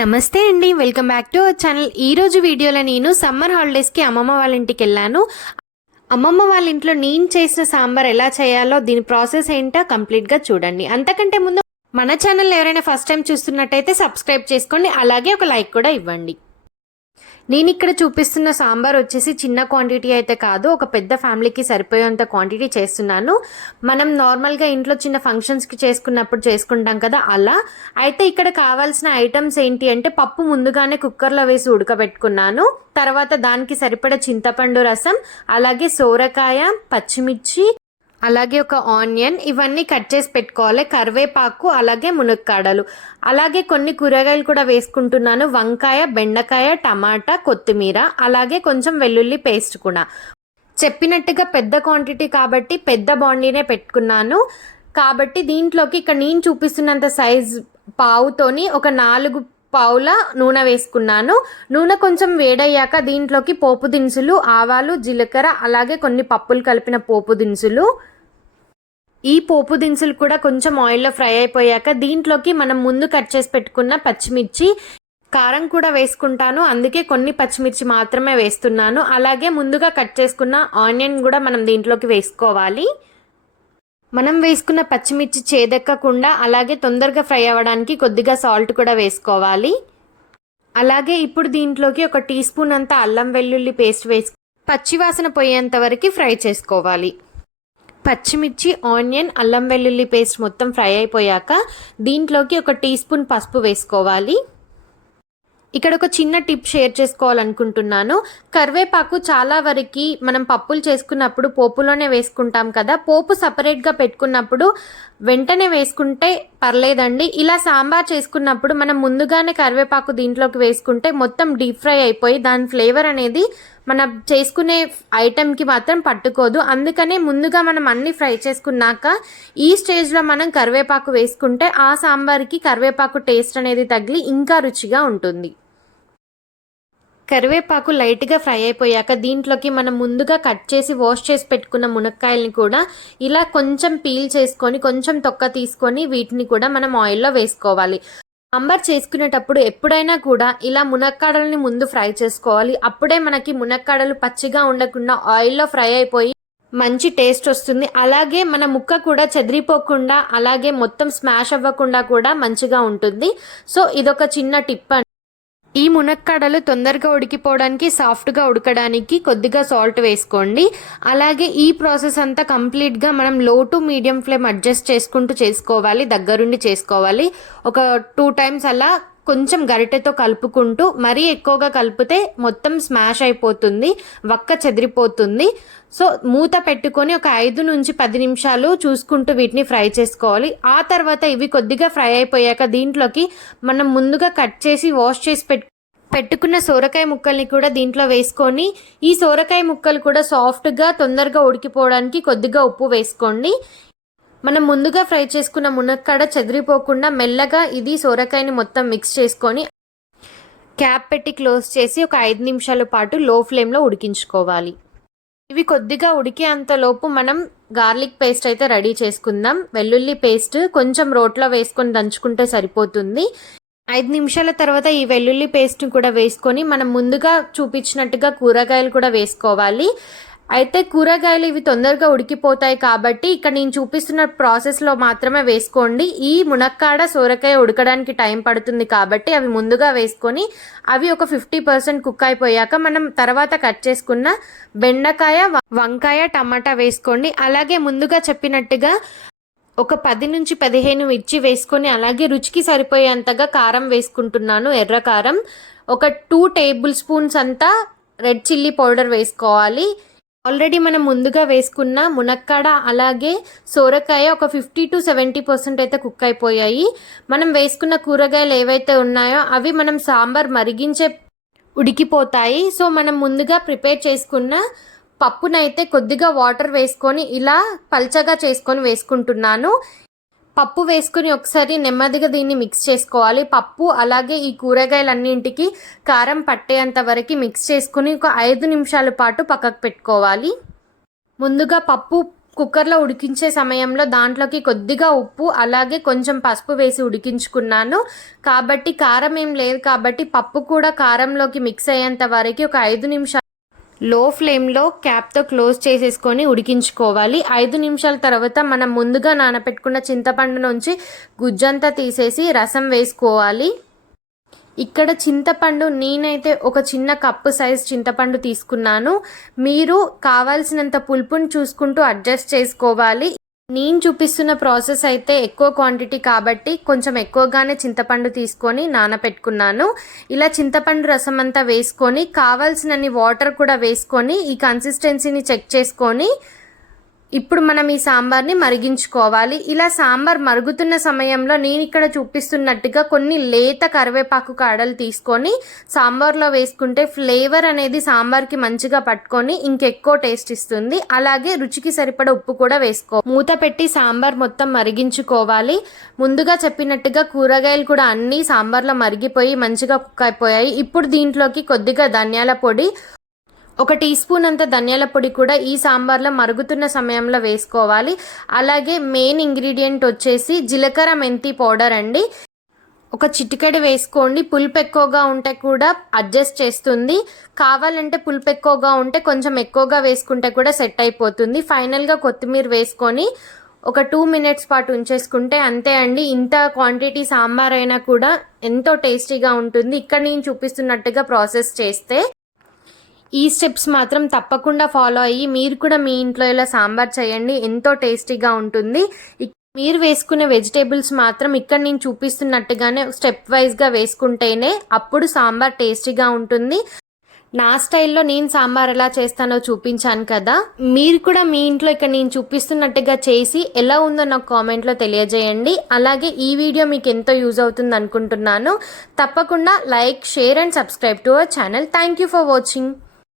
నమస్తే అండి. Welcome back to our channel ఈ రోజు వీడియోలో నేను సమ్మర్ హాలిడేస్కి అమ్మమ్మ వాళ్ళ ఇంటికి వెళ్ళాను. అమ్మమ్మ వాళ్ళ ఇంట్లో నేను చేసిన సాంబార్ ఎలా చేయాలో దీని ప్రాసెస్ ఏంటో కంప్లీట్గా చూడండి. అంతకంటే ముందు మన ఛానల్ ఎవరైనా ఫస్ట్ టైం చూస్తున్నట్టయితే సబ్స్క్రైబ్ చేసుకోండి. అలాగే ఒక లైక్ కూడా ఇవ్వండి. నేను ఇక్కడ చూపిస్తున్న సాంబార్ వచ్చేసి చిన్న క్వాంటిటీ అయితే కాదు ఒక పెద్ద ఫ్యామిలీకి సరిపోయేంత క్వాంటిటీ చేస్తున్నాను. మనం నార్మల్గా ఇంట్లో చిన్న ఫంక్షన్స్కి చేసుకున్నప్పుడు చేసుకుంటాం కదా అలా. అయితే ఇక్కడ కావాల్సిన ఐటమ్స్ ఏంటి అంటే పప్పు ముందుగానే కుక్కర్లో వేసి ఉడకబెట్టుకున్నాను. తర్వాత దానికి సరిపడ చింతపండు రసం అలాగే సోరకాయ పచ్చిమిర్చి అలాగే ఒక ఆనియన్ ఇవన్నీ కట్ చేసి పెట్టుకోవాలి. కరివేపాకు అలాగే మునక్కాడలు. అలాగే కొన్ని కూరగాయలు కూడా వేసుకుంటున్నాను. వంకాయ బెండకాయ టమాటా కొత్తిమీర అలాగే కొంచెం వెల్లుల్లి పేస్ట్ కూడా. చెప్పినట్టుగా పెద్ద క్వాంటిటీ కాబట్టి పెద్ద బాండీనే పెట్టుకున్నాను. కాబట్టి దీంట్లోకి ఇక్కడ నేను చూపిస్తున్నంత సైజ్ పావుతోని ఒక నాలుగు పావుల నూనె వేసుకున్నాను. నూనె కొంచెం వేడయ్యాక దీంట్లోకి పోపు దినుసులు ఆవాలు జీలకర్ర అలాగే కొన్ని పప్పులు కలిపిన పోపు దినుసులు. ఈ పోపు దినుసులు కూడా కొంచెం ఆయిల్లో ఫ్రై అయిపోయాక దీంట్లోకి మనం ముందు కట్ చేసి పెట్టుకున్న పచ్చిమిర్చి కారం కూడా వేసుకుంటాను. అందుకే కొన్ని పచ్చిమిర్చి మాత్రమే వేస్తున్నాను. అలాగే ముందుగా కట్ చేసుకున్న ఆనియన్ కూడా మనం దీంట్లోకి వేసుకోవాలి. మనం వేసుకున్న పచ్చిమిర్చి చేదెక్కకుండా అలాగే తొందరగా ఫ్రై అవ్వడానికి కొద్దిగా సాల్ట్ కూడా వేసుకోవాలి. అలాగే ఇప్పుడు దీంట్లోకి ఒక టీ స్పూన్ అంత అల్లం వెల్లుల్లి పేస్ట్ వేసి పచ్చివాసన పోయేంత వరకు ఫ్రై చేసుకోవాలి. పచ్చిమిర్చి ఆనియన్ అల్లం వెల్లుల్లి పేస్ట్ మొత్తం ఫ్రై అయిపోయాక దీంట్లోకి ఒక టీ స్పూన్ పసుపు వేసుకోవాలి. ఇక్కడ ఒక చిన్న టిప్ షేర్ చేసుకోవాలనుకుంటున్నాను. కరివేపాకు చాలా వరకు మనం పప్పులు చేసుకున్నప్పుడు పోపులోనే వేసుకుంటాం కదా. పోపు సపరేట్గా పెట్టుకున్నప్పుడు వెంటనే వేసుకుంటే పర్లేదండి. ఇలా సాంబార్ చేసుకున్నప్పుడు మనం ముందుగానే కరివేపాకు దీంట్లోకి వేసుకుంటే మొత్తం డీప్ ఫ్రై అయిపోయి దాని ఫ్లేవర్ అనేది మనం చేసుకునే ఐటెంకి మాత్రం పట్టుకోదు. అందుకనే ముందుగా మనం అన్ని ఫ్రై చేసుకున్నాక ఈ స్టేజ్లో మనం కరివేపాకు వేసుకుంటే ఆ సాంబార్కి కరివేపాకు టేస్ట్ అనేది తగిలి ఇంకా రుచిగా ఉంటుంది. కరివేపాకు లైట్గా ఫ్రై అయిపోయాక దీంట్లోకి మనం ముందుగా కట్ చేసి వాష్ చేసి పెట్టుకున్న మునక్కాయల్ని కూడా ఇలా కొంచెం పీల్ చేసుకొని కొంచెం తొక్క తీసుకొని వీటిని కూడా మనం ఆయిల్లో వేసుకోవాలి. సాంబార్ చేసుకునేటప్పుడు ఎప్పుడైనా కూడా ఇలా మునక్కాడల్ని ముందు ఫ్రై చేసుకోవాలి. అప్పుడే మనకి మునక్కాడలు పచ్చిగా ఉండకుండా ఆయిల్లో ఫ్రై అయిపోయి మంచి టేస్ట్ వస్తుంది. అలాగే మన ముక్క కూడా చెదిరిపోకుండా అలాగే మొత్తం స్మాష్ అవ్వకుండా కూడా మంచిగా ఉంటుంది. సో ఇదొక చిన్న టిప్ అండి. ఈ మునక్కాడలు తొందరగా ఉడికిపోవడానికి సాఫ్ట్గా ఉడకడానికి కొద్దిగా సాల్ట్ వేసుకోండి. అలాగే ఈ ప్రాసెస్ అంతా కంప్లీట్గా మనం లో టు మీడియం ఫ్లేమ్ అడ్జస్ట్ చేసుకుంటూ చేసుకోవాలి దగ్గరుండి చేసుకోవాలి. ఒక టూ టైమ్స్ అలా కొంచెం గరిటెతో కలుపుకుంటూ మరీ ఎక్కువగా కలిపితే మొత్తం స్మాష్ అయిపోతుంది వక్క చెదిరిపోతుంది. సో మూత పెట్టుకొని ఒక ఐదు నుంచి పది నిమిషాలు చూసుకుంటూ వీటిని ఫ్రై చేసుకోవాలి. ఆ తర్వాత ఇవి కొద్దిగా ఫ్రై అయిపోయాక దీంట్లోకి మనం ముందుగా కట్ చేసి వాష్ చేసి పెట్టు పెట్టుకున్న సోరకాయ ముక్కల్ని కూడా దీంట్లో వేసుకొని ఈ సోరకాయ ముక్కలు కూడా సాఫ్ట్గా తొందరగా ఉడికిపోవడానికి కొద్దిగా ఉప్పు వేసుకోండి. మనం ముందుగా ఫ్రై చేసుకున్న మునక్కాడ చెదిరిపోకుండా మెల్లగా ఇది సోరకాయని మొత్తం మిక్స్ చేసుకొని క్యాప్ పెట్టి క్లోజ్ చేసి ఒక ఐదు నిమిషాల పాటు లో ఫ్లేమ్లో ఉడికించుకోవాలి. ఇవి కొద్దిగా ఉడికే అంతలోపు మనం గార్లిక్ పేస్ట్ అయితే రెడీ చేసుకుందాం. వెల్లుల్లి పేస్ట్ కొంచెం రోట్లో వేసుకొని దంచుకుంటే సరిపోతుంది. ఐదు నిమిషాల తర్వాత ఈ వెల్లుల్లి పేస్ట్ని కూడా వేసుకొని మనం ముందుగా చూపించినట్టుగా కూరగాయలు కూడా వేసుకోవాలి. అయితే కూరగాయలు ఇవి తొందరగా ఉడికిపోతాయి కాబట్టి ఇక్కడ నేను చూపిస్తున్న ప్రాసెస్లో మాత్రమే వేసుకోండి. ఈ మునక్కాడ సోరకాయ ఉడకడానికి టైం పడుతుంది కాబట్టి అవి ముందుగా వేసుకొని అవి ఒక ఫిఫ్టీ పర్సెంట్ కుక్ అయిపోయాక మనం తర్వాత కట్ చేసుకున్న బెండకాయ వంకాయ టమాటా వేసుకోండి. అలాగే ముందుగా చెప్పినట్టుగా ఒక పది నుంచి పదిహేను మిర్చి వేసుకొని అలాగే రుచికి సరిపోయేంతగా కారం వేసుకుంటున్నాను ఎర్ర కారం. ఒక టూ టేబుల్ స్పూన్స్ అంతా రెడ్ చిల్లీ పౌడర్ వేసుకోవాలి. ఆల్రెడీ మనం ముందుగా వేసుకున్న మునక్కాడ అలాగే సోరకాయ ఒక ఫిఫ్టీ టు సెవెంటీ పర్సెంట్ అయితే కుక్ అయిపోయాయి. మనం వేసుకున్న కూరగాయలు ఏవైతే ఉన్నాయో అవి మనం సాంబార్ మరిగించే ఉడికిపోతాయి. సో మనం ముందుగా ప్రిపేర్ చేసుకున్న పప్పునైతే కొద్దిగా వాటర్ వేసుకొని ఇలా పల్చగా చేసుకొని వేసుకుంటున్నాను. పప్పు వేసుకుని ఒకసారి నెమ్మదిగా దీన్ని మిక్స్ చేసుకోవాలి. పప్పు అలాగే ఈ కూరగాయలన్నింటికి కారం పట్టేంత వరకు మిక్స్ చేసుకుని ఒక ఐదు నిమిషాల పాటు పక్కకు పెట్టుకోవాలి. ముందుగా పప్పు కుక్కర్లో ఉడికించే సమయంలో దాంట్లోకి కొద్దిగా ఉప్పు అలాగే కొంచెం పసుపు వేసి ఉడికించుకున్నాను. కాబట్టి కారం ఏం లేదు కాబట్టి పప్పు కూడా కారంలోకి మిక్స్ అయ్యేంత వరకు ఒక ఐదు నిమిషాలు లో ఫ్లేమ్లో క్యాప్తో క్లోజ్ చేసేసుకొని ఉడికించుకోవాలి. ఐదు నిమిషాల తర్వాత మనం ముందుగా నానబెట్టుకున్న చింతపండు నుంచి గుజ్జంతా తీసేసి రసం వేసుకోవాలి. ఇక్కడ చింతపండు నేనైతే ఒక చిన్న కప్పు సైజ్ చింతపండు తీసుకున్నాను. మీరు కావాల్సినంత పులుపుని చూసుకుంటూ అడ్జస్ట్ చేసుకోవాలి. నేను చూపిస్తున్న ప్రాసెస్ అయితే ఎక్కువ క్వాంటిటీ కాబట్టి కొంచెం ఎక్కువగానే చింతపండు తీసుకొని నానపెట్టుకున్నాను ఇలా చింతపండు రసం అంతా వేసుకొని కావాల్సినన్ని వాటర్ కూడా వేసుకొని ఈ కన్సిస్టెన్సీని చెక్ చేసుకొని ఇప్పుడు మనం ఈ సాంబార్ని మరిగించుకోవాలి. ఇలా సాంబార్ మరుగుతున్న సమయంలో నేను ఇక్కడ చూపిస్తున్నట్టుగా కొన్ని లేత కరివేపాకు కాడలు తీసుకొని సాంబార్లో వేసుకుంటే ఫ్లేవర్ అనేది సాంబార్కి మంచిగా పట్టుకొని ఇంకెక్కువ టేస్ట్ ఇస్తుంది. అలాగే రుచికి సరిపడ ఉప్పు కూడా వేసుకో. మూత పెట్టి సాంబార్ మొత్తం మరిగించుకోవాలి. ముందుగా చెప్పినట్టుగా కూరగాయలు కూడా అన్నీ సాంబార్లో మరిగిపోయి మంచిగా కుక్ అయిపోయాయి. ఇప్పుడు దీంట్లోకి కొద్దిగా ధనియాల పొడి ఒక టీ స్పూన్ అంత ధనియాల పొడి కూడా ఈ సాంబార్లో మరుగుతున్న సమయంలో వేసుకోవాలి. అలాగే మెయిన్ ఇంగ్రీడియంట్ వచ్చేసి జీలకర్ర మెంతి పౌడర్ అండి. ఒక చిటికెడు వేసుకోండి. పులుపు ఎక్కువగా ఉంటే కూడా అడ్జస్ట్ చేస్తుంది. కావాలంటే పులుపు ఎక్కువగా ఉంటే కొంచెం ఎక్కువగా వేసుకుంటే కూడా సెట్ అయిపోతుంది. ఫైనల్గా కొత్తిమీర వేసుకొని ఒక టూ మినిట్స్ పాటు ఉంచేసుకుంటే అంతే అండి. ఇంత క్వాంటిటీ సాంబార్ అయినా కూడా ఎంతో టేస్టీగా ఉంటుంది. ఇక్కడ నేను చూపిస్తున్నట్టుగా ప్రాసెస్ చేస్తే ఈ స్టెప్స్ మాత్రం తప్పకుండా ఫాలో అయ్యి మీరు కూడా మీ ఇంట్లో ఇలా సాంబార్ చేయండి. ఎంతో టేస్టీగా ఉంటుంది. మీరు వేసుకునే వెజిటేబుల్స్ మాత్రం ఇక్కడ నేను చూపిస్తున్నట్టుగానే స్టెప్ వైజ్గా వేసుకుంటేనే అప్పుడు సాంబార్ టేస్టీగా ఉంటుంది. నా స్టైల్లో నేను సాంబార్ ఎలా చేస్తానో చూపించాను కదా. మీరు కూడా మీ ఇంట్లో ఇక్కడ నేను చూపిస్తున్నట్టుగా చేసి ఎలా ఉందో నాకు కామెంట్లో తెలియజేయండి. అలాగే ఈ వీడియో మీకు ఎంతో యూజ్ అవుతుంది అనుకుంటున్నాను. తప్పకుండా like share and subscribe to our channel. Thank you for watching.